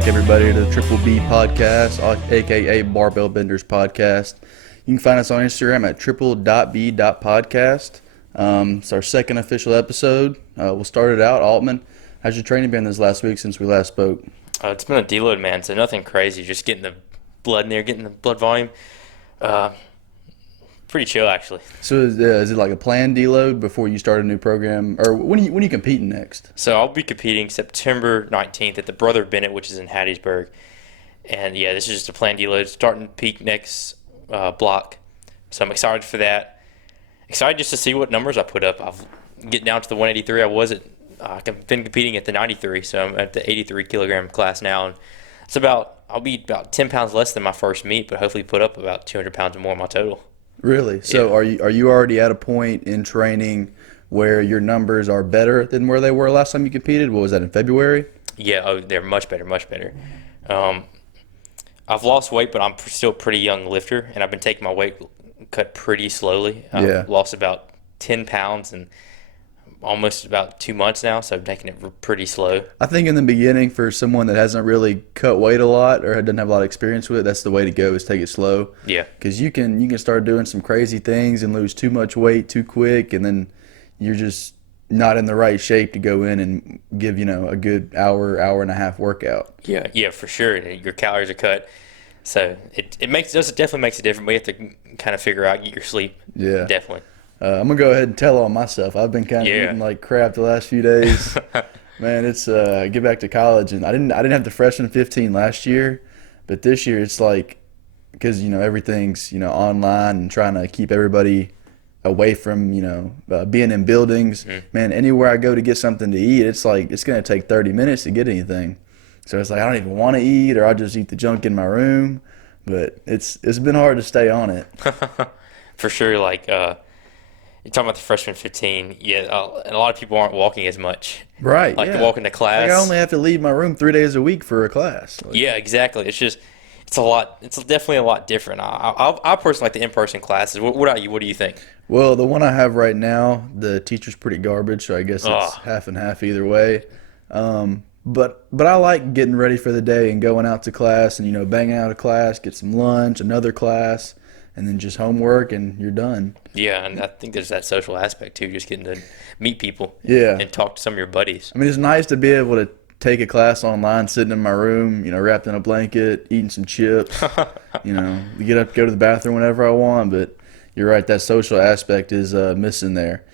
back, everybody, to the Triple B Podcast, aka Barbell Benders Podcast. You can find us on Instagram at triple.b.podcast. It's our second official episode. We'll start it out. Altman, how's your training been this last week since we last spoke? It's been a deload, man, so nothing crazy. Just getting the blood in there, getting the blood volume. Pretty chill, actually. So is it like a planned deload before you start a new program? Or when are you competing next? So I'll be competing September 19th at the Brother Bennett, which is in Hattiesburg. And, yeah, this is just a planned deload. Starting peak next block. So I'm excited for that. Excited just to see what numbers I put up. I've getting down to the 183. I've been competing at the 93, so I'm at the 83 kilogram class now. And it's I'll be about 10 pounds less than my first meet, but hopefully put up about 200 pounds more in my total. Really? So Yeah. are you already at a point in training where your numbers are better than where they were last time you competed? What was that, in February? Yeah, they're much better, much better. I've lost weight, but I'm still a pretty young lifter, and I've been taking my weight cut pretty slowly. I've lost about 10 pounds in almost about 2 months now, so I'm taking it pretty slow. I think in the beginning, for someone that hasn't really cut weight a lot or doesn't have a lot of experience with it, that's the way to go, is take it slow. Yeah. Because you can start doing some crazy things and lose too much weight too quick, and then you're just not in the right shape to go in and give, a good hour and a half workout. Yeah, for sure. Your calories are cut, so it definitely makes a difference. But you have to kind of figure out, get your sleep. Yeah. Definitely. I'm going to go ahead and tell on myself. I've been kind of eating like crap the last few days. Man, it's get back to college, and I didn't have the freshman 15 last year, but this year it's like, because everything's online and trying to keep everybody away from being in buildings. Man, anywhere I go to get something to eat, it's like it's going to take 30 minutes to get anything. So it's like I don't even want to eat, or I'll just eat the junk in my room. But it's been hard to stay on it. For sure, you're talking about the freshman 15, and a lot of people aren't walking as much. Right, They're walking to class. Like I only have to leave my room 3 days a week for a class. Yeah, exactly. It's a lot. It's definitely a lot different. I personally like the in-person classes. What about you? What do you think? Well, the one I have right now, the teacher's pretty garbage, so I guess it's half and half either way. But I like getting ready for the day and going out to class and, banging out a class, get some lunch, another class, and then just homework, and you're done. Yeah, and I think there's that social aspect too, just getting to meet people. Yeah. And talk to some of your buddies. I mean, it's nice to be able to take a class online, sitting in my room, wrapped in a blanket, eating some chips, get up, go to the bathroom whenever I want. But you're right, that social aspect is missing there.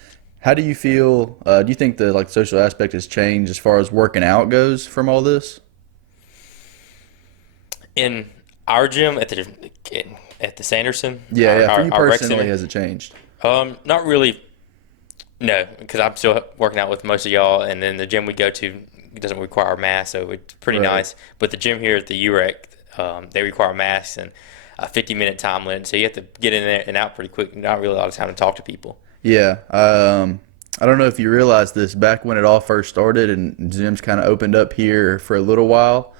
How do you feel? Do you think the social aspect has changed as far as working out goes from all this? In our gym at the Sanderson, For you personally, has it changed? Not really. No, because I'm still working out with most of y'all, and then the gym we go to doesn't require masks, so it's pretty nice. But the gym here at the UREC, they require masks and a 50-minute time limit, so you have to get in there and out pretty quick. Not really a lot of time to talk to people. Yeah. I don't know if you realize this, back when it all first started and gyms kind of opened up here for a little while,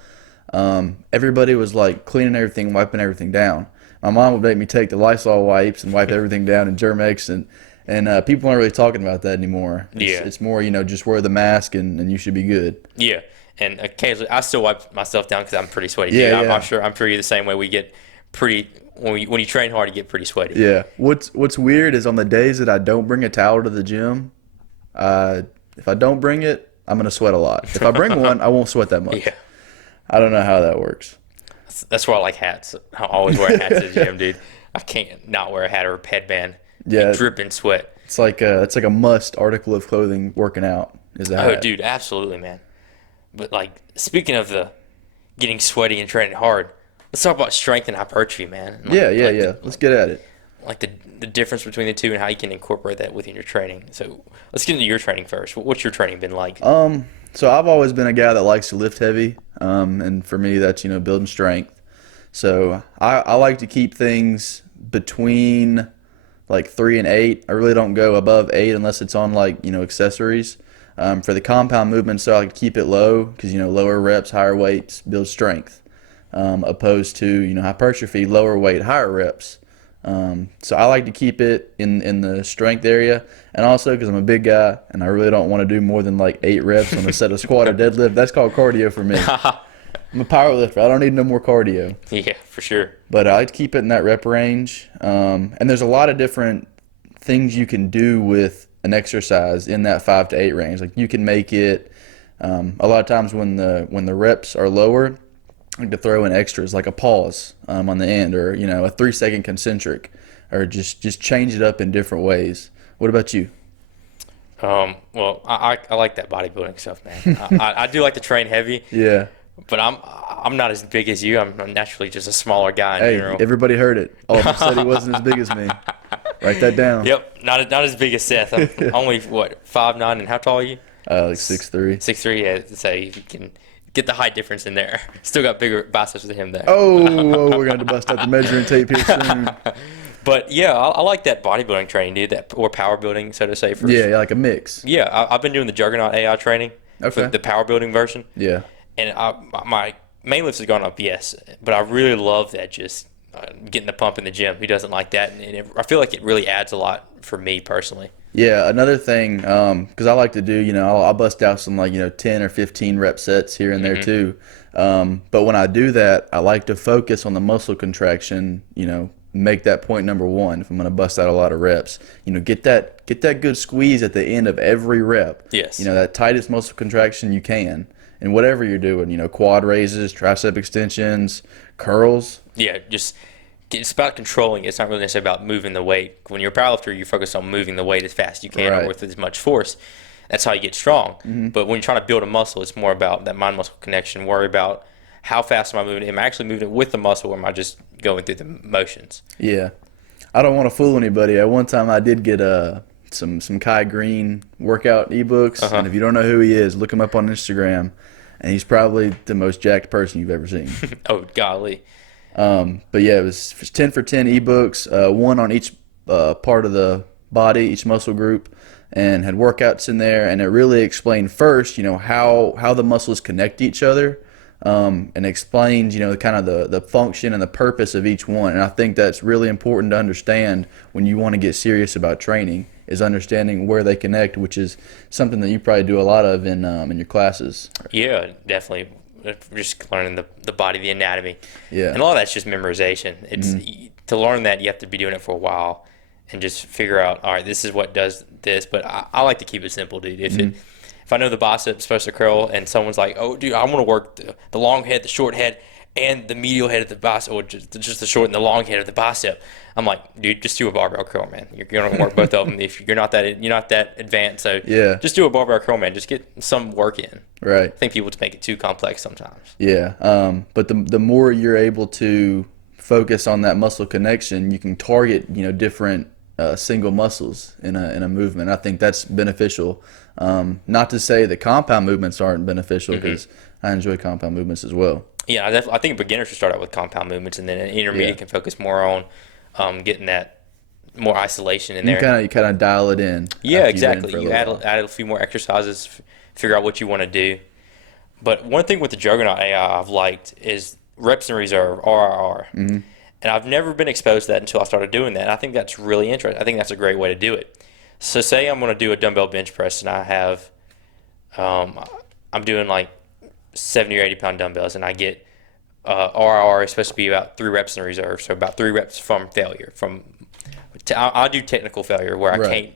everybody was cleaning everything, wiping everything down. My mom would make me take the Lysol wipes and wipe everything down in Germ-X, and people aren't really talking about that anymore. It's more, just wear the mask and you should be good. Yeah, and occasionally I still wipe myself down because I'm pretty sweaty. Yeah, I'm sure you're the same way. We get pretty when you train hard, you get pretty sweaty. Yeah. What's weird is on the days that I don't bring a towel to the gym, if I don't bring it, I'm gonna sweat a lot. If I bring one, I won't shet that much. Yeah. I don't know how that works. That's why I like hats. I always wear hats at the gym, dude. I can't not wear a hat or a headband. Yeah, you drip in sweat. It's like a must article of clothing working out is a hat. Oh, dude, absolutely, man. But speaking of the getting sweaty and training hard, let's talk about strength and hypertrophy, man. Yeah. Let's get at it. The difference between the two and how you can incorporate that within your training. So let's get into your training first. What's your training been like? So I've always been a guy that likes to lift heavy, and for me that's building strength. So I like to keep things between 3 and 8. I really don't go above 8 unless it's on accessories. For the compound movement, so I like to keep it low because lower reps, higher weights build strength, opposed to hypertrophy, lower weight, higher reps. So I like to keep it in the strength area, and also because I'm a big guy and I really don't want to do more than 8 reps on a set of squat or deadlift. That's called cardio for me. I'm a power lifter. I don't need no more cardio. Yeah, for sure. But I'd keep it in that rep range. And there's a lot of different things you can do with an exercise in that 5 to 8 range. Like you can make it a lot of times when the reps are lower, I like to throw in extras like a pause on the end, or a 3-second concentric, or just change it up in different ways. What about you? Well, I like that bodybuilding stuff, man. I do like to train heavy. Yeah. But I'm not as big as you. I'm naturally just a smaller guy in Hey, general. everybody heard it. All of them said he wasn't as big as me. Write that down. Yep, not as big as Seth. I'm only 5'9", and how tall are you? Like 6'3". 6'3", yeah. So you can get the height difference in there. Still got bigger biceps than him there. Oh, we're going to bust out the measuring tape here soon. But yeah, I like that bodybuilding training, dude. Or power building, so to say. Yeah, like a mix. Yeah, I've been doing the Juggernaut AI training. Okay. The power building version. Yeah. And my main lifts has gone up, yes, but I really love that, just getting the pump in the gym. Who doesn't like that? And I feel like it really adds a lot for me personally. Yeah, another thing, because I like to do, I'll bust out some 10 or 15 rep sets here and there too. But when I do that, I like to focus on the muscle contraction, make that point number one if I'm going to bust out a lot of reps. Get that good squeeze at the end of every rep. Yes. That tightest muscle contraction you can. And whatever you're doing, quad raises, tricep extensions, curls. Yeah, it's about controlling. It's not really necessarily about moving the weight. When you're a powerlifter, you focus on moving the weight as fast as you can, Right. or with as much force. That's how you get strong. Mm-hmm. But when you're trying to build a muscle, it's more about that mind-muscle connection. Worry about how fast am I moving? Am I actually moving it with the muscle, or am I just going through the motions? Yeah. I don't want to fool anybody. At one time I did get some Kai Green workout ebooks. And if you don't know who he is, look him up on Instagram. And he's probably the most jacked person you've ever seen. Oh, golly. But yeah, it was 10 for 10 ebooks, one on each part of the body, each muscle group, and had workouts in there. And it really explained first, how the muscles connect to each other, and explains, kind of the function and the purpose of each one. And I think that's really important to understand when you want to get serious about training, is understanding where they connect, which is something that you probably do a lot of in your classes. Yeah, definitely. Just learning the body, the anatomy. Yeah. And a lot of that's just memorization. It's to learn that, you have to be doing it for a while and just figure out, all right, this is what does this. But I like to keep it simple, dude. If I know the bicep's supposed to curl and someone's like, oh, dude, I want to work the long head, the short head, and the medial head of the bicep, or just the short and the long head of the bicep, I'm like, dude, just do a barbell curl, man. You're gonna work both of them. If you're not that advanced, so Yeah. just do a barbell curl, man. Just get some work in. Right. I think people make it too complex sometimes. Yeah. But the more you're able to focus on that muscle connection, you can target, different single muscles in a movement. I think that's beneficial. Not to say that compound movements aren't beneficial, because I enjoy compound movements as well. Yeah, I think beginners should start out with compound movements, and then an intermediate can focus more on getting that more isolation in there. You kind of dial it in. Yeah, after exactly. you've been You in for a little add a few more exercises, figure out what you want to do. But one thing with the Juggernaut AI I've liked is reps in reserve, RRR. And I've never been exposed to that until I started doing that. And I think that's really interesting. I think that's a great way to do it. So say I'm going to do a dumbbell bench press, and I have, I'm doing like 70 or 80 pound dumbbells, and I get RRR is supposed to be about 3 reps in reserve, so about 3 reps from failure. I'll do technical failure where I can't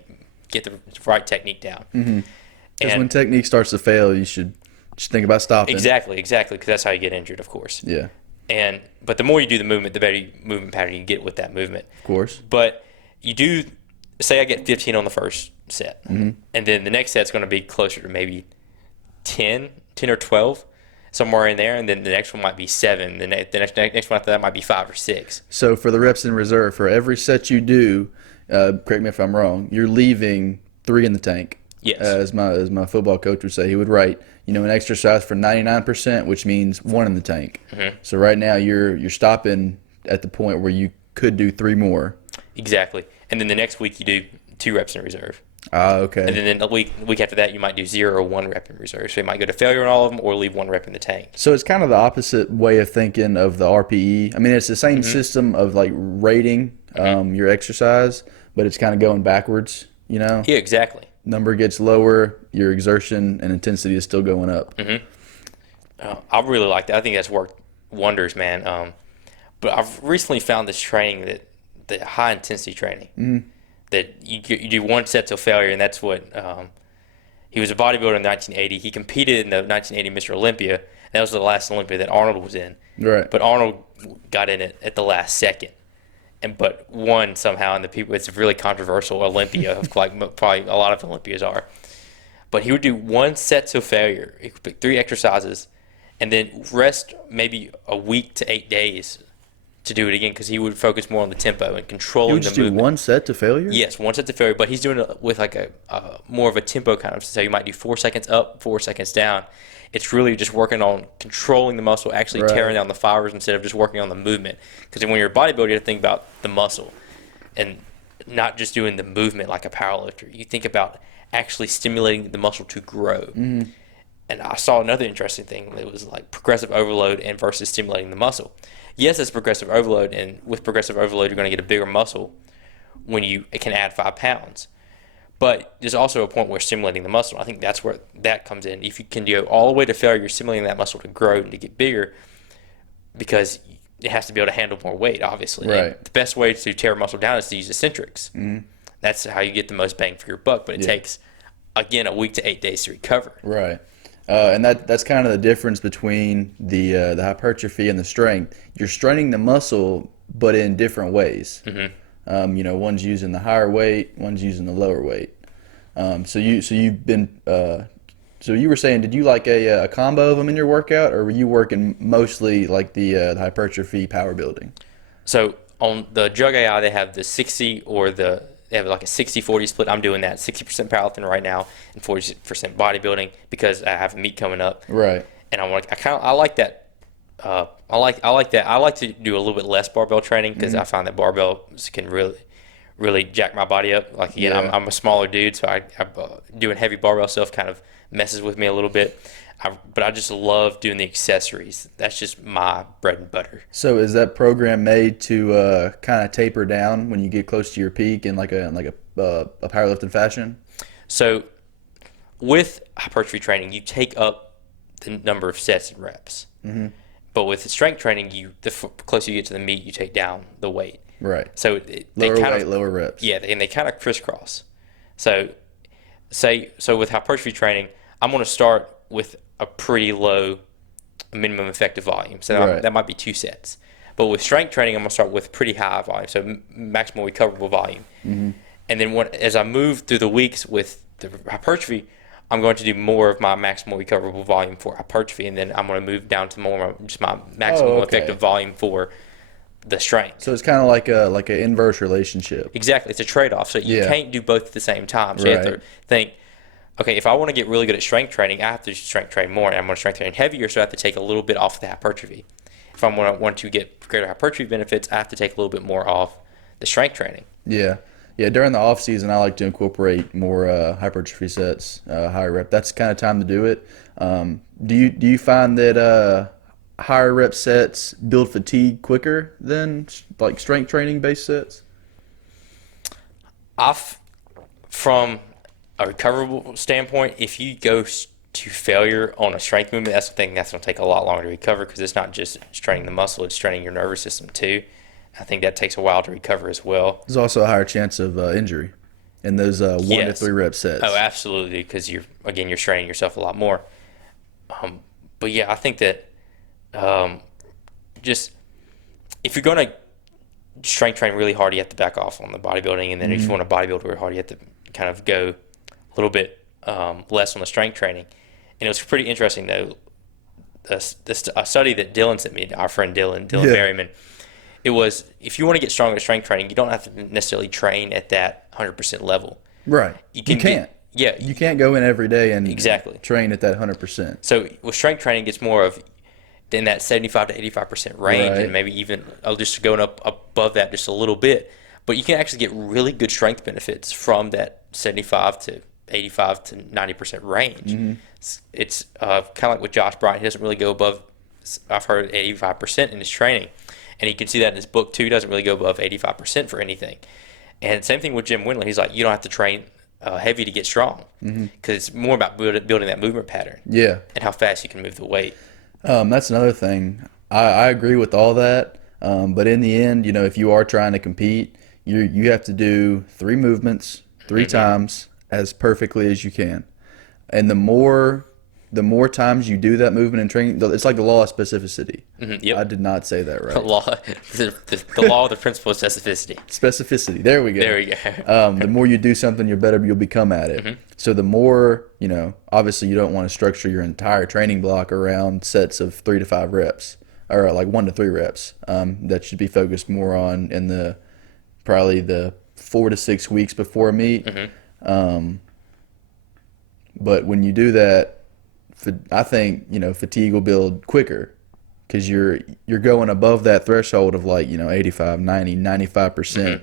get the right technique down. Because when technique starts to fail, you should think about stopping. Exactly, because that's how you get injured, of course. Yeah, But the more you do the movement, the better movement pattern you get with that movement. of course. But you do, say I get 15 on the first set, and then the next set's going to be closer to maybe 10 or 12, somewhere in there, and then the next one might be 7. The next one after that might be 5 or 6. So for the reps in reserve, for every set you do, correct me if I'm wrong, you're leaving 3 in the tank. Yes. As my football coach would say, he would write, an exercise for 99%, which means 1 in the tank. So right now you're stopping at the point where you could do 3 more. Exactly. And then the next week you do 2 reps in reserve. Ah, okay. And then the week after that you might do 0 or 1 rep in reserve. So you might go to failure on all of them, or leave 1 rep in the tank. So it's kind of the opposite way of thinking of the RPE. I mean, it's the same system of like rating your exercise, but it's kind of going backwards, Yeah, exactly. Number gets lower, your exertion and intensity is still going up. I really like that. I think that's worked wonders, man. But I've recently found this training the high intensity training that you do one set till failure, and that's what he was a bodybuilder in 1980. He competed in the 1980 Mr. Olympia. That was the last Olympia that Arnold was in. Right. But Arnold got in it at the last second, but won somehow. And it's a really controversial Olympia, like probably a lot of Olympias are. But he would do one set till failure. He could pick 3 exercises, and then rest maybe a week to 8 days to do it again, because he would focus more on the tempo and controlling the movement. You would do one set to failure? Yes, one set to failure, but he's doing it with like a more of a tempo kind of. So you might do 4 seconds up, 4 seconds down. It's really just working on controlling the muscle, actually tearing down the fibers instead of just working on the movement. Because when you're a bodybuilder, you have to think about the muscle and not just doing the movement like a powerlifter. You think about actually stimulating the muscle to grow. Mm-hmm. And I saw another interesting thing. It was like progressive overload and versus stimulating the muscle. Yes, it's progressive overload, and with progressive overload, you're going to get a bigger muscle when it can add 5 pounds. But there's also a point where stimulating the muscle, I think that's where that comes in. If you can go all the way to failure, you're stimulating that muscle to grow and to get bigger, because it has to be able to handle more weight, obviously. Right. And the best way to tear muscle down is to use eccentrics. Mm-hmm. That's how you get the most bang for your buck, but it takes, again, a week to 8 days to recover. Right. And that's kind of the difference between the hypertrophy and the strength. You're straining the muscle, but in different ways. Mm-hmm. One's using the higher weight, one's using the lower weight. So you were saying, did you like a combo of them in your workout, or were you working mostly like the hypertrophy power building? So on the Jug AI, they have the 60 they have like a 60-40 split. I'm doing that 60% powerlifting right now and 40% bodybuilding because I have a meet coming up. Right. And I like that. I like that. I like to do a little bit less barbell training because I find that barbells can really jack my body up. Like again, I'm a smaller dude, so I doing heavy barbell stuff kind of messes with me a little bit. But I just love doing the accessories. That's just my bread and butter. So is that program made to kind of taper down when you get close to your peak in like a powerlifting fashion? So with hypertrophy training, you take up the number of sets and reps. Mm-hmm. But with the strength training, the closer you get to the meet, you take down the weight. Right. So lower reps. Yeah, and they kind of crisscross. So with hypertrophy training, I'm going to start with a pretty low minimum effective volume. So that might be 2 sets. But with strength training, I'm going to start with pretty high volume, so maximal recoverable volume. Mm-hmm. And then as I move through the weeks with the hypertrophy, I'm going to do more of my maximal recoverable volume for hypertrophy, and then I'm going to move down to more just my maximal effective volume for the strength. So it's kind of like an inverse relationship. Exactly. It's a trade-off. So you can't do both at the same time. So you have to think, okay, if I want to get really good at strength training, I have to strength train more, and I'm going to strength train heavier, so I have to take a little bit off the hypertrophy. If I want to get greater hypertrophy benefits, I have to take a little bit more off the strength training. Yeah. Yeah, during the off season, I like to incorporate more hypertrophy sets, higher rep. That's the kind of time to do it. Do you find that higher rep sets build fatigue quicker than like strength training based sets? From a recoverable standpoint, if you go to failure on a strength movement, that's the thing that's going to take a lot longer to recover, because it's not just straining the muscle, it's straining your nervous system too. I think that takes a while to recover as well. There's also a higher chance of injury in those 1 to 3 rep sets. Oh, absolutely, because you're straining yourself a lot more. But yeah, I think that just if you're going to strength train really hard, you have to back off on the bodybuilding, and then if you want to bodybuild really hard, you have to kind of go a little bit less on the strength training. And it was pretty interesting though. A study that Dylan sent me, our friend Dylan Berryman. It was, if you want to get stronger at strength training, you don't have to necessarily train at that 100% level. Right. You can't. You can't go in every day and train at that 100%. So with strength training, it's more of in that 75 to 85% range, and maybe even just going up above that just a little bit. But you can actually get really good strength benefits from that 75 to 85 to 90% range. Mm-hmm. It's kind of like with Josh Bryant. He doesn't really go above, I've heard, 85% in his training. And you can see that in his book too. He doesn't really go above 85% for anything. And same thing with Jim Windley. He's like, you don't have to train heavy to get strong, because it's more about building that movement pattern. Yeah. And how fast you can move the weight. That's another thing. I agree with all that. But in the end, if you are trying to compete, you have to do three movements, three times as perfectly as you can. And the more times you do that movement in training, it's like the law of specificity. Yep. I did not say that right. The law, the law of the principle of specificity. Specificity. There we go. There we go. The more you do something, the better you'll become at it. So the more, obviously you don't want to structure your entire training block around sets of 3 to 5 reps or like 1 to 3 reps. That should be focused more on in probably the 4 to 6 weeks before a meet. But when you do that, I think, fatigue will build quicker because you're going above that threshold of like, 85, 90, 95%.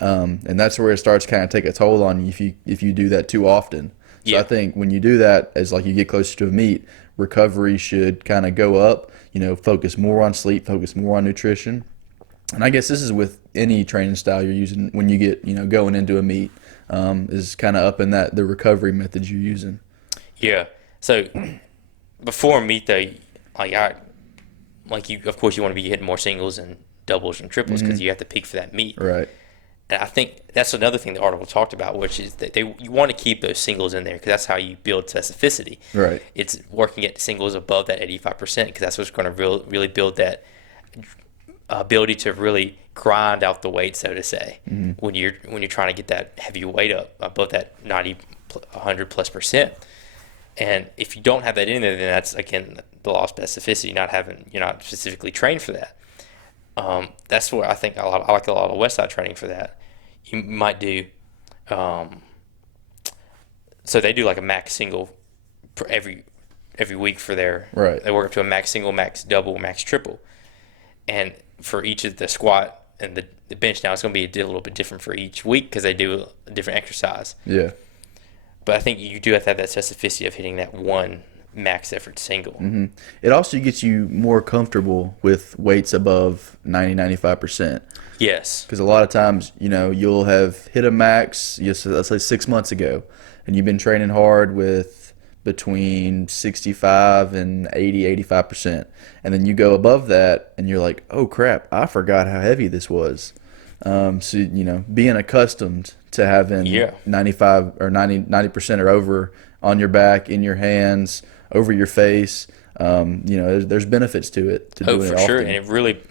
And that's where it starts to kind of take a toll on you if you do that too often. So I think when you do that, as like you get closer to a meet, recovery should kind of go up, focus more on sleep, focus more on nutrition. And I guess this is with any training style you're using when you get, going into a meet, is kind of up in the recovery methods you're using. Yeah. So before a meet, though, of course, you want to be hitting more singles and doubles and triples because you have to peak for that meet. Right. And I think that's another thing the article talked about, which is that you want to keep those singles in there because that's how you build specificity. Right. It's working at singles above that 85% because that's what's going to really build that ability to really grind out the weight, so to say, when you're trying to get that heavy weight up above that 90, 100+%. And if you don't have that in there, then that's, again, the law of specificity, you're not specifically trained for that. That's where I think I like a lot of Westside training for that. You might do, so they do like a max single for every week for right. They work up to a max single, max double, max triple. And for each of the squat and the bench now, it's going to be a little bit different for each week because they do a different exercise. Yeah. But I think you do have to have that specificity of hitting that one max effort single. It also gets you more comfortable with weights above 90, 95%. Yes. Because a lot of times, you'll have hit a max, let's say 6 months ago, and you've been training hard with between 65 and 80, 85%. And then you go above that, and you're like, oh, crap, I forgot how heavy this was. So, being accustomed to having 95 or 90% or over on your back, in your hands, over your face, there's benefits to it. For sure. And it really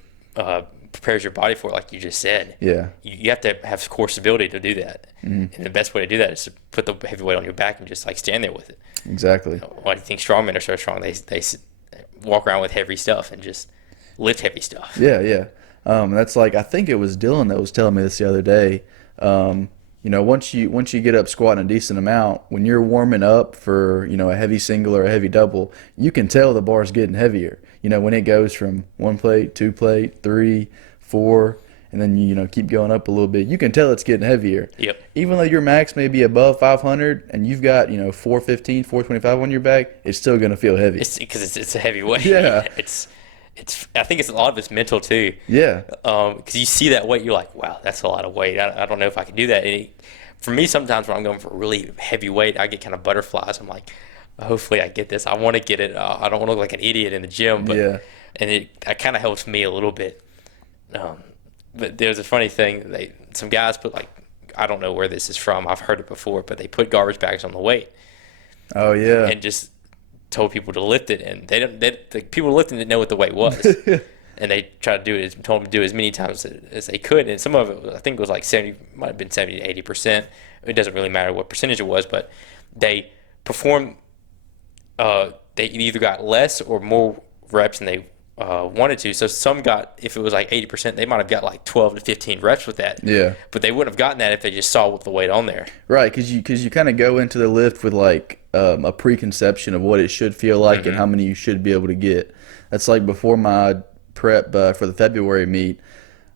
prepares your body for it, like you just said. Yeah. You have to have core stability to do that. And the best way to do that is to put the heavy weight on your back and just like stand there with it. Exactly. Why do you think strongmen are so strong? They walk around with heavy stuff and just lift heavy stuff. Yeah. That's like, I think it was Dylan that was telling me this the other day. Once you get up squatting a decent amount, when you're warming up for, a heavy single or a heavy double, you can tell the bar's getting heavier. When it goes from 1 plate, 2 plate, 3, 4, and then you keep going up a little bit, you can tell it's getting heavier. Yep. Even though your max may be above 500 and you've got 415, 425 on your back, it's still going to feel heavy. It's because it's a heavy weight. Yeah. I think it's a lot of it's mental too. Yeah. Because you see that weight, you're like, wow, that's a lot of weight. I don't know if I can do that. And for me, sometimes when I'm going for a really heavy weight, I get kind of butterflies. I'm like, hopefully I get this. I want to get it. I don't want to look like an idiot in the gym. But, yeah. And it kind of helps me a little bit. But there's a funny thing. Some guys put I don't know where this is from. I've heard it before, but they put garbage bags on the weight. Oh, yeah. And just told people to lift it, and the people lifting didn't know what the weight was. And they tried to do it, told them to do it as many times as they could. And some of it, I think it was like 70, might have been 70 to 80%. It doesn't really matter what percentage it was, but they performed, they either got less or more reps than they wanted to. So some got, if it was like 80%, they might have got like 12 to 15 reps with that. Yeah. But they wouldn't have gotten that if they just saw the weight on there. Right, because you kind of go into the lift with like a preconception of what it should feel like and how many you should be able to get. That's like before my prep for the February meet.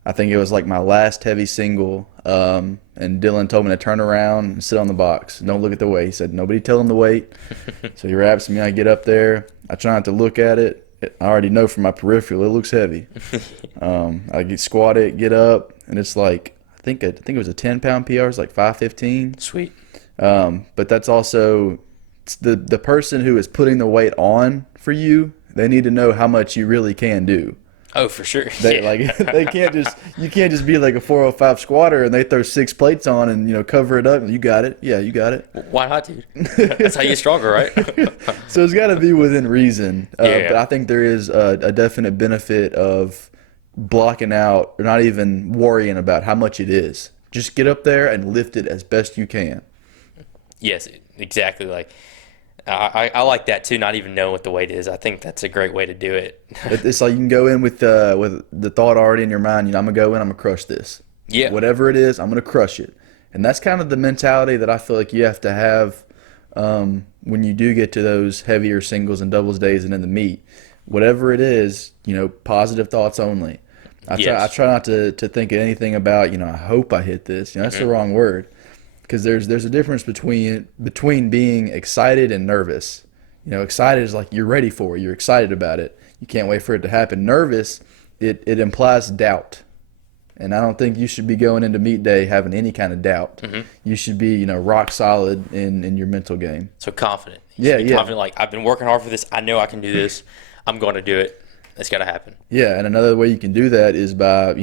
I think it was like my last heavy single, and Dylan told me to turn around and sit on the box. Don't look at the weight. He said, nobody tell him the weight. So he wraps me. I get up there. I try not to look at it. I already know from my peripheral it looks heavy. I squat it, get up, and it's like I think it was a 10-pound PR. It's like 515. Sweet. But that's also the person who is putting the weight on for you They need to know how much you really can do. Oh, for sure. They they you can't just be like a 405 squatter and they throw 6 plates on and cover it up and you got it. Yeah, you got it. Why not, dude? That's how you get stronger, right? So it's got to be within reason. Yeah. But I think there is a definite benefit of blocking out or not even worrying about how much it is. Just get up there and lift it as best you can. Yes, exactly. Like I like that too. Not even knowing what the weight is. I think that's a great way to do it. It's like you can go in with the thought already in your mind. I'm gonna go in. I'm gonna crush this. Yeah. Whatever it is, I'm gonna crush it. And that's kind of the mentality that I feel like you have to have when you do get to those heavier singles and doubles days and in the meet. Whatever it is, positive thoughts only. I try not to think of anything about I hope I hit this. That's the wrong word. Because there's a difference between being excited and nervous. Excited is like you're ready for it. You're excited about it. You can't wait for it to happen. Nervous, it implies doubt. And I don't think you should be going into meet day having any kind of doubt. Mm-hmm. You should be, rock solid in your mental game. So confident. Confident, like, I've been working hard for this. I know I can do this. I'm going to do it. It's got to happen. Yeah, and another way you can do that is by,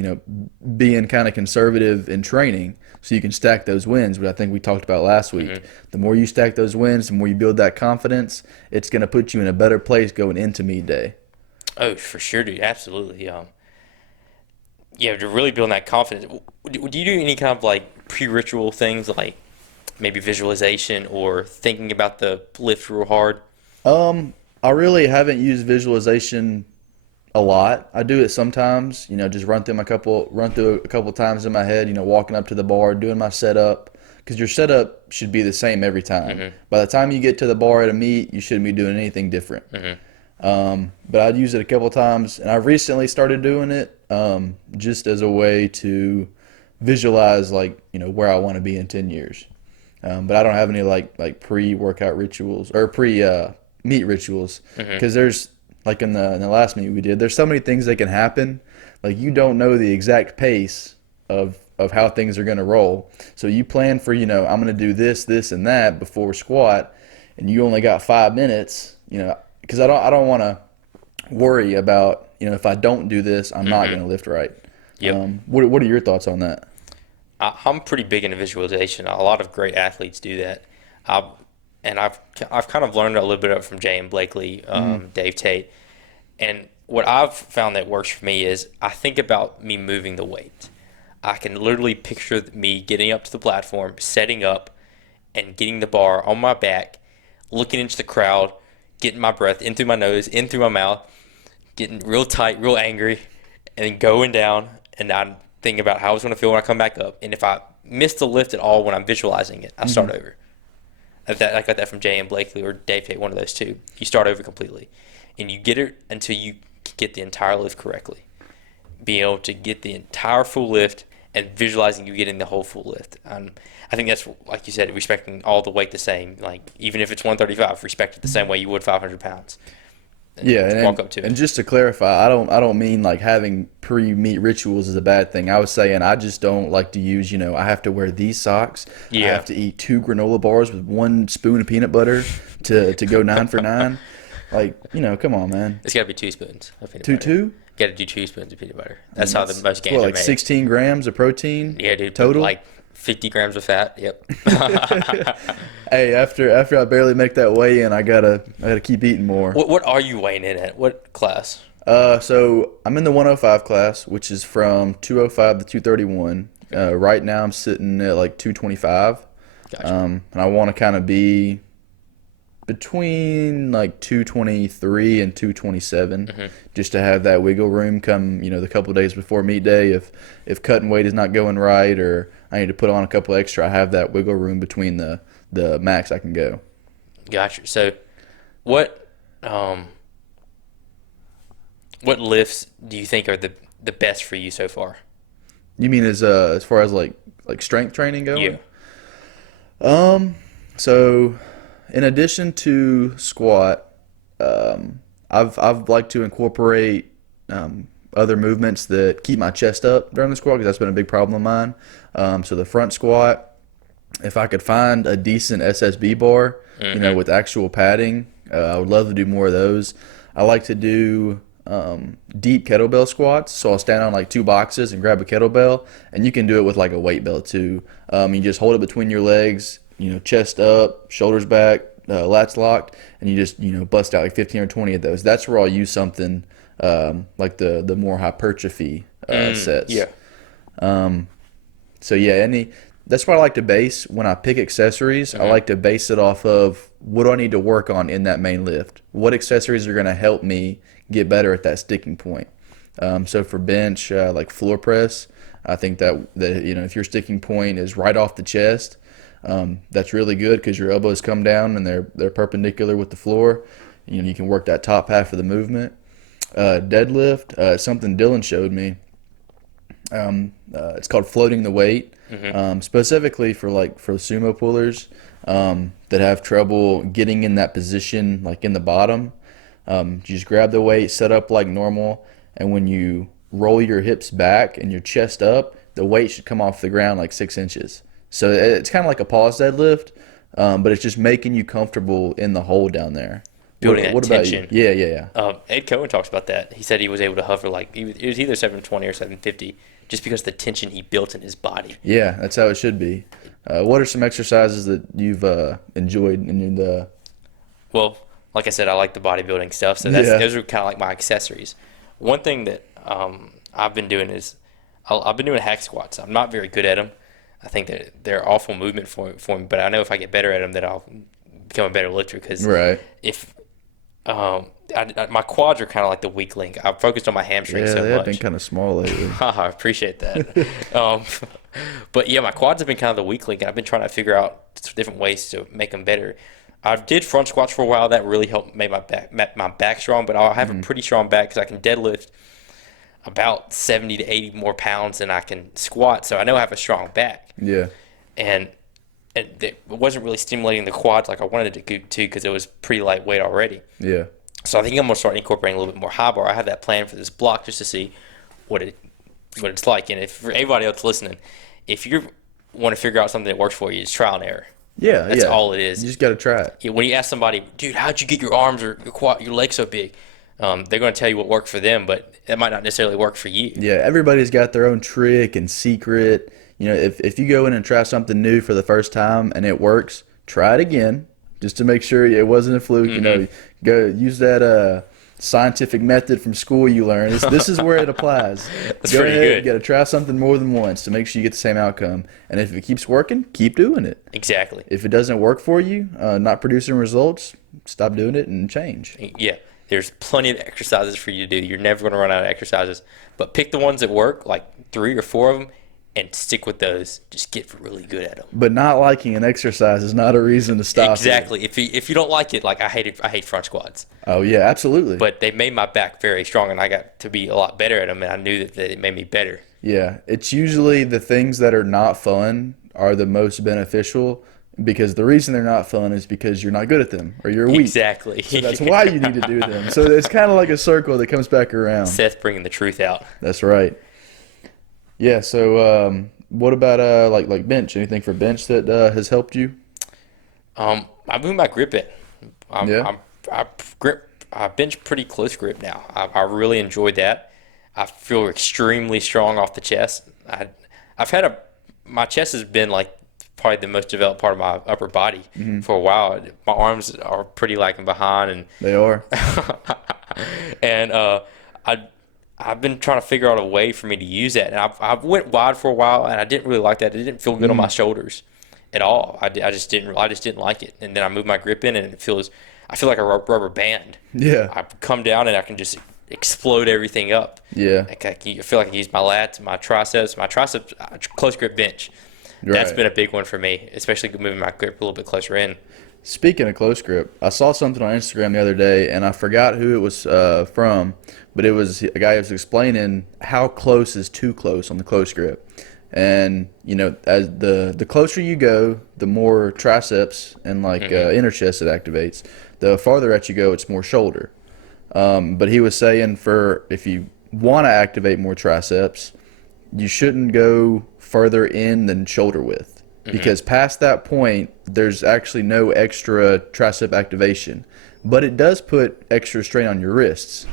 being kind of conservative in training so you can stack those wins, which I think we talked about last week. Mm-hmm. The more you stack those wins, the more you build that confidence, it's going to put you in a better place going into meet day. Oh, for sure, dude. Absolutely. Yeah, to really build that confidence. Do you do any kind of like pre-ritual things like maybe visualization or thinking about the lift real hard? I really haven't used visualization a lot. I do it sometimes, just run through a couple times in my head, walking up to the bar, doing my setup, because your setup should be the same every time. Mm-hmm. By the time you get to the bar at a meet, you shouldn't be doing anything different. Mm-hmm. But I'd use it a couple times, and I've recently started doing it just as a way to visualize, where I want to be in 10 years. But I don't have any like pre-workout rituals or pre-meet rituals, because there's like in the last meet we did, there's so many things that can happen. Like you don't know the exact pace of how things are going to roll. So you plan for, I'm going to do this, this, and that before squat, and you only got 5 minutes, because I don't want to worry about, if I don't do this, I'm not going to lift right. Yep. What are your thoughts on that? I'm pretty big into visualization. A lot of great athletes do that. I've kind of learned a little bit from Jay and Blakely, Dave Tate. And what I've found that works for me is I think about me moving the weight. I can literally picture me getting up to the platform, setting up, and getting the bar on my back, looking into the crowd, getting my breath in through my nose, in through my mouth, getting real tight, real angry, and then going down. And I'm thinking about how I was going to feel when I come back up. And if I miss the lift at all when I'm visualizing it, I start over. I got that from Jay and Blakely or Dave Tate, one of those two. You start over completely. And you get it until you get the entire lift correctly. Being able to get the entire full lift and visualizing you getting the whole full lift. I think that's, like you said, respecting all the weight the same. Like, even if it's 135, respect it the same way you would 500 pounds. And walk up to it. And just to clarify, I don't mean like having pre-meet rituals is a bad thing. I was saying I just don't like to use, I have to wear these socks. Yeah. I have to eat 2 granola bars with 1 spoon of peanut butter to go 9 for 9. Like, come on, man. It's got to be 2 spoons of peanut butter. Two? Got to do 2 spoons of peanut butter. That's how the most gains are made. 16 grams of protein? Yeah, dude. Total? Like 50 grams of fat. Yep. Hey, after I barely make that weigh in, I gotta keep eating more. What are you weighing in at? What class? So I'm in the 105 class, which is from 205 to 231. Right now I'm sitting at like 225. Gotcha. And I want to kind of be between like 223 and 227, just to have that wiggle room come, the couple of days before meet day. If cutting weight is not going right or I need to put on a couple extra, I have that wiggle room between the max I can go. Gotcha. So what lifts do you think are the best for you so far? You mean as far as like strength training goes? Yeah. So in addition to squat, I've liked to incorporate other movements that keep my chest up during the squat, because that's been a big problem of mine. So the front squat, if I could find a decent SSB bar, with actual padding, I would love to do more of those. I like to do deep kettlebell squats. So I'll stand on like 2 boxes and grab a kettlebell, and you can do it with like a weight belt too. You just hold it between your legs, chest up, shoulders back, lats locked, and you just bust out like 15 or 20 of those. That's where I'll use something like the more hypertrophy sets. Yeah. So yeah, that's what I like to base when I pick accessories. I like to base it off of what do I need to work on in that main lift. What accessories are going to help me get better at that sticking point. So for bench, like floor press, I think that if your sticking point is right off the chest, that's really good because your elbows come down and they're perpendicular with the floor. You can work that top half of the movement. Deadlift, something Dylan showed me. It's called floating the weight, specifically for sumo pullers that have trouble getting in that position, like in the bottom. You just grab the weight, set up like normal, and when you roll your hips back and your chest up, the weight should come off the ground like 6 inches. So it's kind of like a pause deadlift, but it's just making you comfortable in the hold down there. Building What that tension. about you? Yeah. Ed Cohen talks about that. He said he was able to hover it was either 720 or 750 just because of the tension he built in his body. Yeah, that's how it should be. What are some exercises that you've enjoyed in the? Well, like I said, I like the bodybuilding stuff, so those are kind of like my accessories. One thing that I've been doing is I've been doing hack squats. I'm not very good at them. I think that they're awful movement for me, but I know if I get better at them, that I'll become a better lifter. Because if my quads are kind of like the weak link. I've focused on my hamstrings so much. Yeah, they've been kind of small lately. I appreciate that. But yeah, my quads have been kind of the weak link, and I've been trying to figure out different ways to make them better. I did front squats for a while. That really helped make my back strong, but I have a pretty strong back because I can deadlift about 70 to 80 more pounds than I can squat, so I know I have a strong back. Yeah. And it wasn't really stimulating the quads like I wanted it to because it was pretty lightweight already. Yeah. So I think I'm going to start incorporating a little bit more high bar. I have that plan for this block just to see what it's like. And if for everybody else listening, if you want to figure out something that works for you, it's trial and error. Yeah, that's all it is. You just got to try it. Yeah, when you ask somebody, dude, how'd you get your arms or your legs so big? They're going to tell you what worked for them, but that might not necessarily work for you. Yeah, everybody's got their own trick and secret. If you go in and try something new for the first time and it works, try it again just to make sure it wasn't a fluke. Go use that scientific method from school you learned. This is where it applies. That's go pretty ahead, good. You got to try something more than once to make sure you get the same outcome. And if it keeps working, keep doing it. Exactly. If it doesn't work for you, not producing results, stop doing it and change. Yeah. There's plenty of exercises for you to do. You're never going to run out of exercises. But pick the ones that work, like 3 or 4 of them, and stick with those. Just get really good at them. But not liking an exercise is not a reason to stop. Exactly. If you don't like it, like I hate front squats. Oh yeah, absolutely. But they made my back very strong, and I got to be a lot better at them, and I knew that it made me better. Yeah, it's usually the things that are not fun are the most beneficial. Because the reason they're not fun is because you're not good at them or you're weak. Exactly. So that's why you need to do them. So it's kind of like a circle that comes back around. Seth bringing the truth out. That's right. Yeah. So what about like bench? Anything for bench that has helped you? I moved my grip in. I bench pretty close grip now. I really enjoyed that. I feel extremely strong off the chest. My chest has been like probably the most developed part of my upper body for a while. My arms are pretty lagging behind, and They are. and I've been trying to figure out a way for me to use that. And I went wide for a while, and I didn't really like that. It didn't feel good on my shoulders at all. I just didn't like it. And then I moved my grip in, and I feel like a rubber band. Yeah. I come down, and I can just explode everything up. Yeah. I feel like I can use my lats, my triceps, close grip bench. That's been a big one for me, especially moving my grip a little bit closer in. Speaking of close grip, I saw something on Instagram the other day, and I forgot who it was from, but it was a guy who was explaining how close is too close on the close grip. And, as the closer you go, the more triceps and inner chest it activates. The farther out you go, it's more shoulder. But he was saying if you want to activate more triceps, you shouldn't go further in than shoulder width. Because past that point, there's actually no extra tricep activation. but it does put extra strain on your wrists.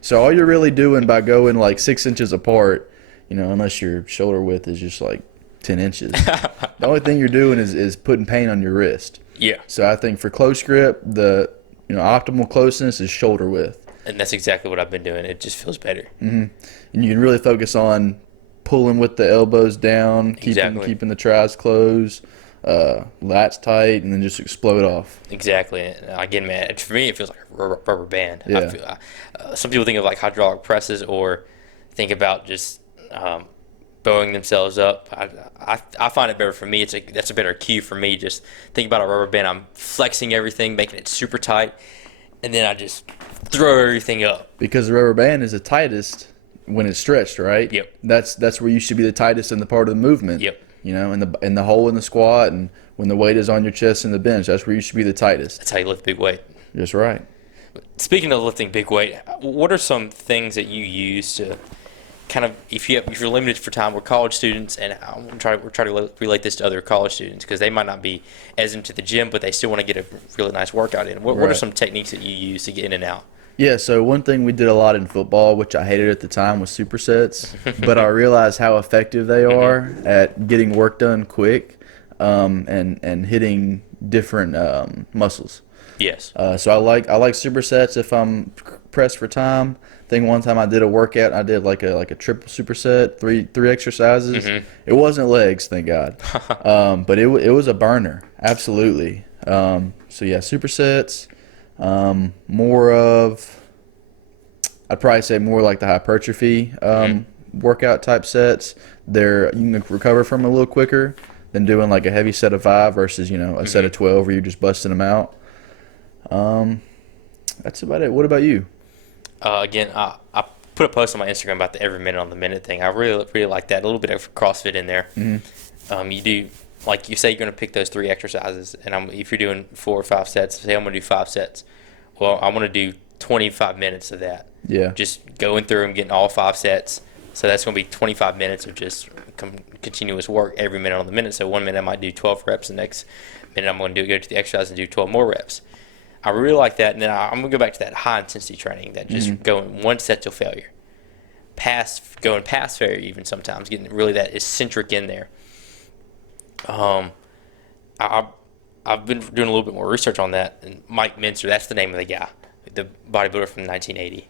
So all you're really doing by going like 6 inches apart, unless your shoulder width is just like 10 inches, the only thing you're doing is putting pain on your wrist. Yeah. So I think for close grip, the optimal closeness is shoulder width. And that's exactly what I've been doing. It just feels better. Mm-hmm. And you can really focus on pulling with the elbows down, keeping the tris closed, lats tight, and then just explode off. Exactly. And again, man, for me, it feels like a rubber band. Yeah. Some people think of like hydraulic presses or think about just bowing themselves up. I find it better for me. That's a better cue for me. Just think about a rubber band. I'm flexing everything, making it super tight, and then I just throw everything up. Because the rubber band is the tightest when it's stretched, right? Yep. That's where you should be the tightest in the part of the movement. Yep. In the hole in the squat, and when the weight is on your chest in the bench, that's where you should be the tightest. That's how you lift big weight. That's right. Speaking of lifting big weight, what are some things that you use to kind of, if you're limited for time, we're college students, and we're trying to relate this to other college students because they might not be as into the gym, but they still want to get a really nice workout in. What are some techniques that you use to get in and out? Yeah, so one thing we did a lot in football, which I hated at the time, was supersets. But I realized how effective they are at getting work done quick and hitting different muscles. Yes. So I like supersets if I'm pressed for time. I think one time I did a workout, I did like a triple superset, three exercises. It wasn't legs, thank God. But it was a burner, absolutely. So yeah, supersets. I'd probably say more like the hypertrophy workout type sets. You can recover from them a little quicker than doing like a heavy set of 5 versus a set of 12 where you're just busting them out. That's about it. What about you? Again, I put a post on my Instagram about the every minute on the minute thing. I really like that. A little bit of CrossFit in there. You do, like you say, you're going to pick those 3 exercises, and if you're doing 4 or 5 sets, say I'm going to do 5 sets. Well, I want to do 25 minutes of that. Yeah. Just going through and getting all 5 sets. So that's going to be 25 minutes of just continuous work every minute on the minute. So 1 minute I might do 12 reps. The next minute I'm going to go to the exercise and do 12 more reps. I really like that. And then I'm going to go back to that high intensity training, that just going 1 set till failure. Going past failure even sometimes, getting really that eccentric in there. I've been doing a little bit more research on that, and Mike Mincer, that's the name of the guy, the bodybuilder from 1980,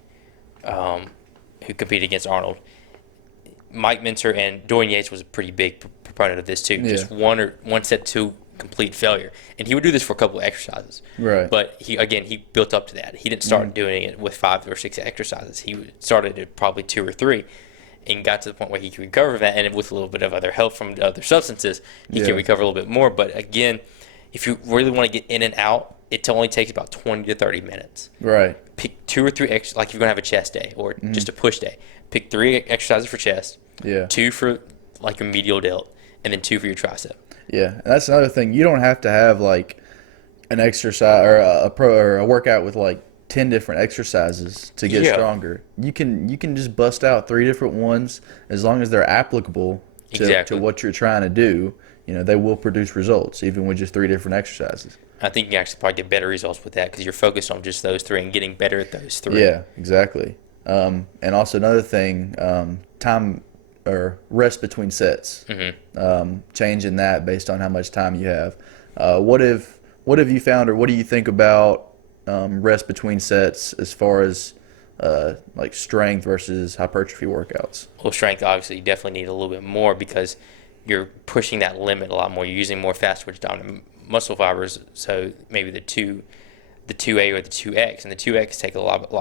who competed against Arnold. Mike Mincer and Dorian Yates was a pretty big proponent of this too. Yeah. Just one set to complete failure, and he would do this for a couple of exercises. Right. But he built up to that. He didn't start doing it with 5 or 6 exercises. He started at probably 2 or 3. And got to the point where he could recover from that, and with a little bit of other help from the other substances, he can recover a little bit more. But again, if you really want to get in and out, it only takes about 20 to 30 minutes. Right. Pick 2 or 3 like if you're going to have a chest day or just a push day. Pick 3 exercises for chest, 2 for like your medial delt, and then 2 for your tricep. Yeah, and that's another thing. You don't have to have like an exercise or a workout with like 10 different exercises to get stronger. You can just bust out 3 different ones as long as they're applicable to what you're trying to do. They will produce results even with just 3 different exercises. I think you can actually probably get better results with that because you're focused on just those 3 and getting better at those 3. Yeah, exactly. And also another thing, time or rest between sets. Changing that based on how much time you have. What have you found, or what do you think about rest between sets as far as like strength versus hypertrophy workouts? Well, strength, obviously, you definitely need a little bit more because you're pushing that limit a lot more. You're using more fast twitch dominant muscle fibers, so maybe the 2A or the 2X, and the 2X take a lot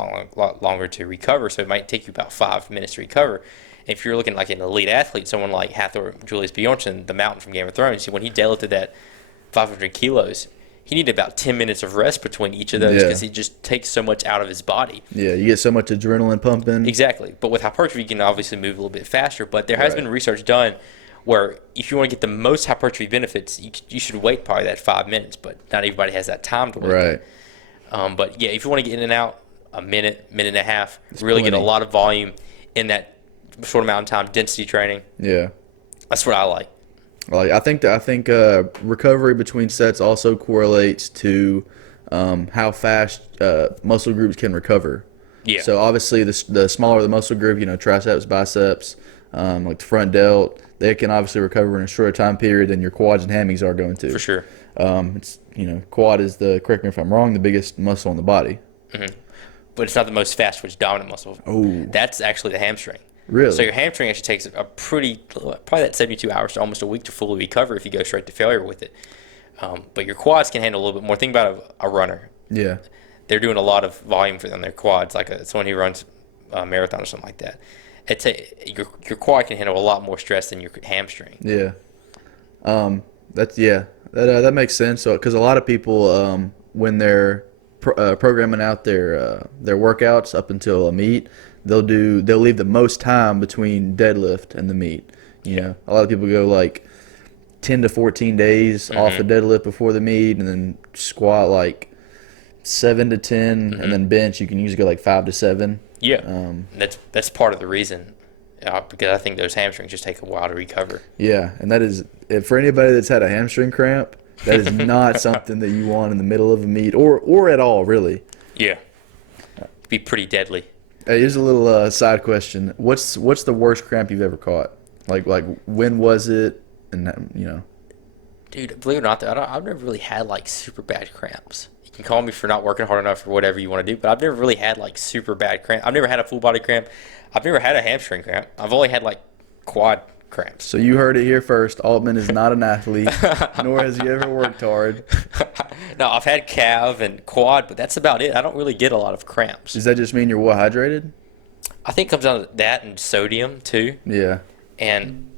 longer to recover, so it might take you about 5 minutes to recover. If you're looking like an elite athlete, someone like Hathor Julius Bjornsson, the Mountain from Game of Thrones, when he deadlifted that 500 kilos, he needed about 10 minutes of rest between each of those because he just takes so much out of his body. Yeah, you get so much adrenaline pumping. Exactly. But with hypertrophy, you can obviously move a little bit faster. But there has been research done where if you want to get the most hypertrophy benefits, you should wait probably that 5 minutes. But not everybody has that time to wait. Right. But, yeah, if you want to get in and out, a minute and a half, really get a lot of volume in that short amount of time, density training. Yeah. That's what I like. I think recovery between sets also correlates to how fast muscle groups can recover. Yeah. So obviously the smaller the muscle group, triceps, biceps, like the front delt, they can obviously recover in a shorter time period than your quads and hammies are going to. For sure. It's quad is correct me if I'm wrong, the biggest muscle in the body. Mm-hmm. But it's not the most fast twitch dominant muscle. Oh. That's actually the hamstring. Really? So your hamstring actually takes probably that 72 hours to almost a week to fully recover if you go straight to failure with it. But your quads can handle a little bit more. Think about a runner. Yeah. They're doing a lot of volume for them. Their quads, like someone who runs a marathon or something like that. Your quad can handle a lot more stress than your hamstring. Yeah. That makes sense. So because a lot of people when they're programming out their workouts up until a meet, they'll leave the most time between deadlift and the meet. A lot of people go like 10 to 14 days off the deadlift before the meet, and then squat like 7 to 10, and then bench you can usually go like 5 to 7. Yeah, that's part of the reason, because I think those hamstrings just take a while to recover. Yeah, and that is, for anybody that's had a hamstring cramp, that is not something that you want in the middle of a meet or at all, really. Yeah, it'd be pretty deadly. Hey, here's a little side question. What's the worst cramp you've ever caught? Like when was it? And Dude, believe it or not, I've never really had like super bad cramps. You can call me for not working hard enough or whatever you want to do, but I've never really had like super bad cramp. I've never had a full body cramp. I've never had a hamstring cramp. I've only had like quad cramps. So you heard it here first. Altman is not an athlete, nor has he ever worked hard. No, I've had calf and quad, but that's about it. I don't really get a lot of cramps. Does that just mean you're well hydrated? I think it comes down to that and sodium too. Yeah. And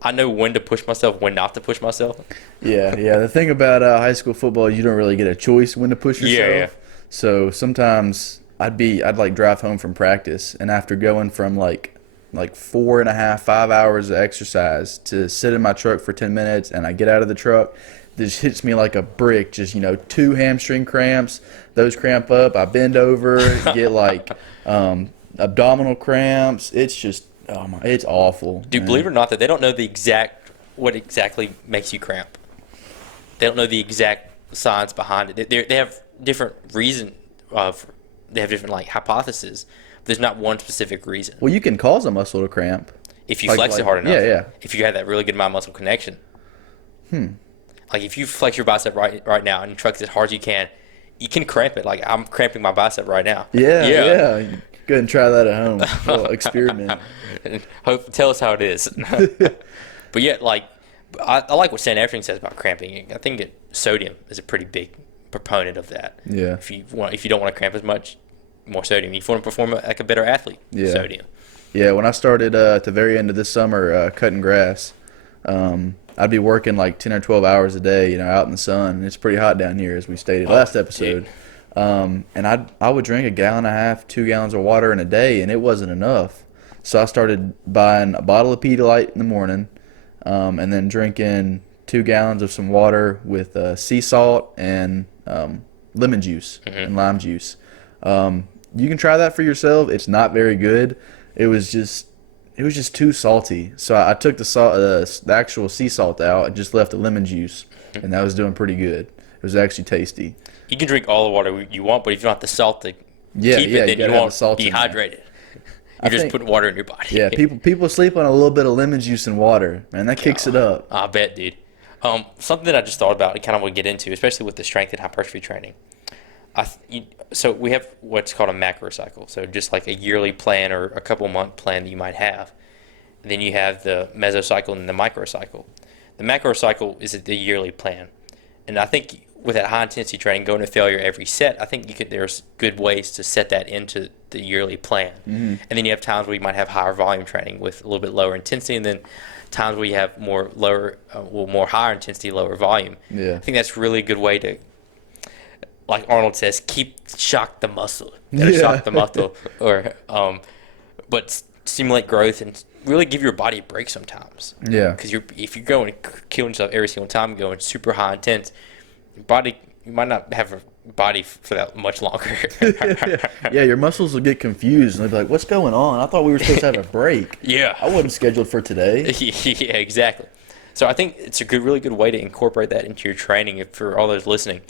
I know when to push myself, when not to push myself. Yeah. The thing about high school football is you don't really get a choice when to push yourself. Yeah. So sometimes I'd like drive home from practice, and after going from like 4.5, 5 hours of exercise to sit in my truck for 10 minutes, and I get out of the truck, this hits me like a brick. Just 2 hamstring cramps. Those cramp up. I bend over, get like abdominal cramps. It's just it's awful. Dude, believe it or not, that they don't know what exactly makes you cramp. They don't know the exact science behind it. They have different reason they have different like hypotheses. But there's not one specific reason. Well, you can cause a muscle to cramp if you flex it hard enough. Yeah. If you have that really good mind muscle connection. Like if you flex your bicep right now and you flex it as hard as you can cramp it. Like I'm cramping my bicep right now. Yeah. Go ahead and try that at home. Well, experiment. Tell us how it is. But yeah, like I like what Stan Everting says about cramping. I think sodium is a pretty big proponent of that. Yeah. If you don't want to cramp as much, more sodium. If you want to perform like a better athlete, sodium. Yeah. When I started at the very end of this summer cutting grass, I'd be working like 10 or 12 hours a day, out in the sun. And it's pretty hot down here, as we stated last episode. And I would drink 1.5 gallons, 2 gallons of water in a day, and it wasn't enough. So I started buying a bottle of Pedialyte in the morning, and then drinking 2 gallons of some water with sea salt and lemon juice and lime juice. You can try that for yourself. It's not very good. It was just too salty. So I took the actual sea salt out and just left the lemon juice, and that was doing pretty good. It was actually tasty. You can drink all the water you want, but if you don't have the salt to keep it, then you won't be hydrated. You're just putting water in your body. Yeah, people sleep on a little bit of lemon juice and water, man. That kicks it up. I bet, dude. Something that I just thought about and kind of want to get into, especially with the strength and hypertrophy training. So we have what's called a macro cycle. So just like a yearly plan or a couple month plan that you might have. And then you have the mesocycle and the microcycle. The macro cycle is the yearly plan. And I think with that high intensity training, going to failure every set, I think there's good ways to set that into the yearly plan. And then you have times where you might have higher volume training with a little bit lower intensity, and then times where you have more higher intensity, lower volume. Yeah. I think that's really a good way to, like Arnold says, shock the muscle. Shock the muscle, but stimulate growth and really give your body a break sometimes. Yeah. Because if you're going killing yourself every single time, going super high intense, your body, you might not have a body for that much longer. Yeah, your muscles will get confused and they'll be like, "What's going on? I thought we were supposed to have a break. Yeah, I wasn't scheduled for today." Yeah, exactly. So I think it's a really good way to incorporate that into your training for all those listening.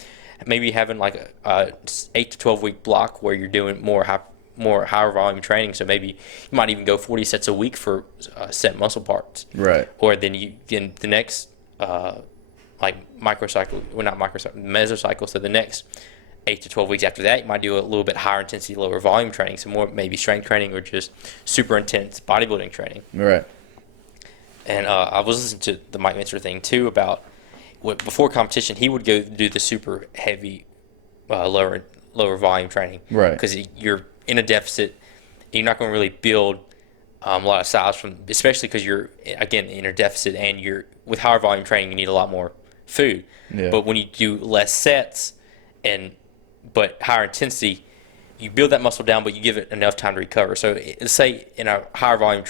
maybe having like a 8 to 12 week block where you're doing more higher volume training. So maybe you might even go 40 sets a week for set muscle parts. Right. Or then the next like microcycle, well not microcycle, mesocycle. So the next 8 to 12 weeks after that, you might do a little bit higher intensity, lower volume training. So more maybe strength training or just super intense bodybuilding training. Right. And I was listening to the Mike Mincer thing too about before competition, he would go do the super heavy, lower volume training. Right. Because you're in a deficit, you're not going to really build a lot of size especially because you're again in a deficit, and you're with higher volume training, you need a lot more food. Yeah. But when you do less sets but higher intensity, you build that muscle down, but you give it enough time to recover. So let's say in a higher volume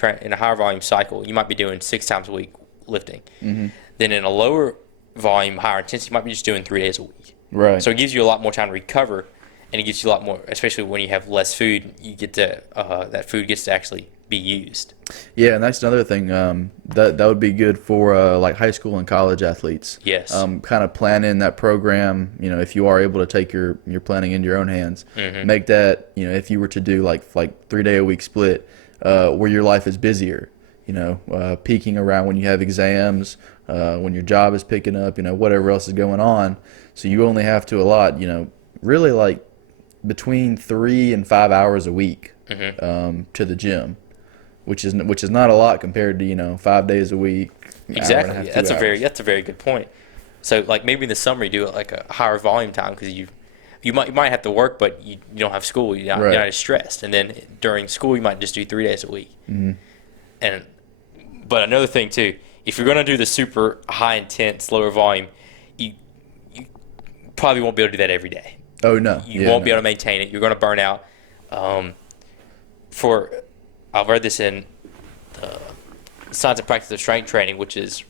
cycle, you might be doing 6 times a week lifting. Mm-hmm. Then in a lower volume, higher intensity, you might be just doing 3 days a week. Right. So it gives you a lot more time to recover, and it gives you a lot more, especially when you have less food. You get to that food gets to actually be used. Yeah, and that's another thing that would be good for like high school and college athletes. Yes. Kind of planning that program. If you are able to take your planning into your own hands, Mm-hmm. make that. If you were to do like 3-day-a-week split, where your life is busier. Peaking around when you have exams, when your job is picking up. Whatever else is going on. So you only have to allot. Really like between 3 and 5 hours a week Mm-hmm. to the gym. Which is not a lot compared to 5 days a week. Exactly. Hour and a half, That's 2 hours. that's a very good point. So like maybe in the summer you do it like a higher volume time because you might have to work, but you don't have school. You're not as stressed. And then during school you might just do 3 days a week. Mm-hmm. But another thing too, if you're going to do the super high intense lower volume, you probably won't be able to do that every day. Oh no, You won't be able to maintain it. You're going to burn out. I've read this in Science and Practice of Strength Training, which is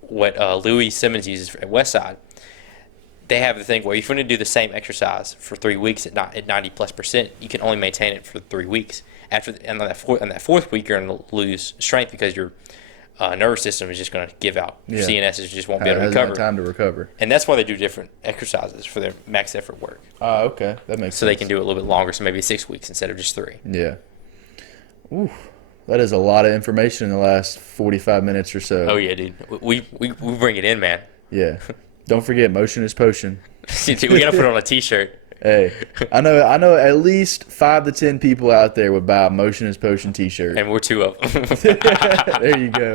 what Louis Simmons uses at Westside. They have the thing where if you want to do the same exercise for 3 weeks at 90+%, you can only maintain it for 3 weeks. On that fourth week, you're going to lose strength because your nervous system is just going to give out. Your CNS just won't be able to recover. Time to recover. And that's why they do different exercises for their max effort work. Okay, that makes sense. So they can do it a little bit longer, so maybe 6 weeks instead of just 3. Yeah. Ooh, that is a lot of information in the last 45 minutes or so. Oh yeah, dude. We bring it in, man. Yeah. Don't forget, motion is potion. We gotta put it on a T-shirt. Hey, I know at least 5 to 10 people out there would buy a Motion is Potion T-shirt. And we're 2 of them. There you go.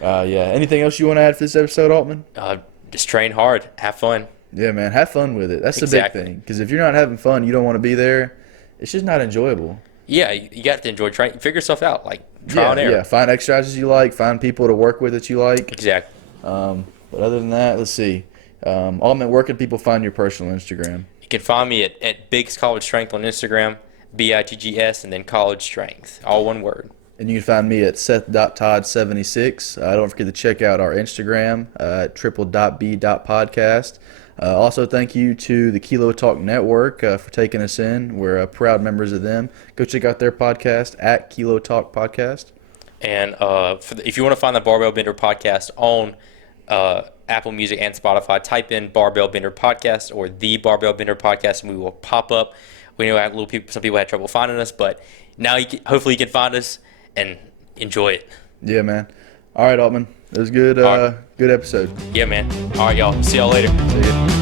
Yeah. Anything else you want to add for this episode, Altman? Just train hard, have fun. Yeah, man. Have fun with it. That's the Exactly. big thing. Because if you're not having fun, you don't want to be there. It's just not enjoyable. Yeah, you got to enjoy training. Figure yourself out, like trial and error. Yeah. Find exercises you like. Find people to work with that you like. Exactly. But other than that, let's see. Altman, where can people find your personal Instagram? You can find me at Biggs College Strength on Instagram, BIGGS, and then College Strength, all one word. And you can find me at Seth.Todd76. Don't forget to check out our Instagram at triple.b.podcast. Also, thank you to the Kilo Talk Network for taking us in. We're proud members of them. Go check out their podcast at Kilo Talk Podcast. And if you want to find the Barbell Bender Podcast on Apple Music and Spotify, type in Barbell Bender Podcast or the Barbell Bender Podcast, and we will pop up. We know some people had trouble finding us, but now hopefully you can find us and enjoy it. Yeah, man. All right, Altman. It was good. Good episode. Yeah, man. All right, y'all. See y'all later. See ya.